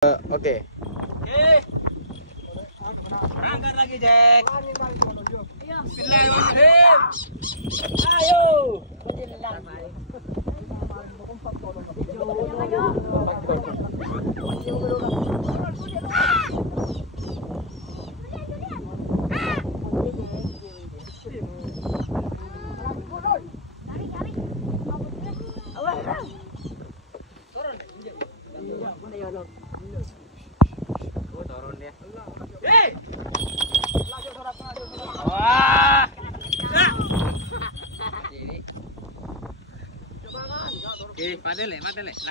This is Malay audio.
Oke. Oke. Angkat lagi, Jack. Bismillahirrahmanirrahim. Ayo. Turun dia. Wah. Oke, padel.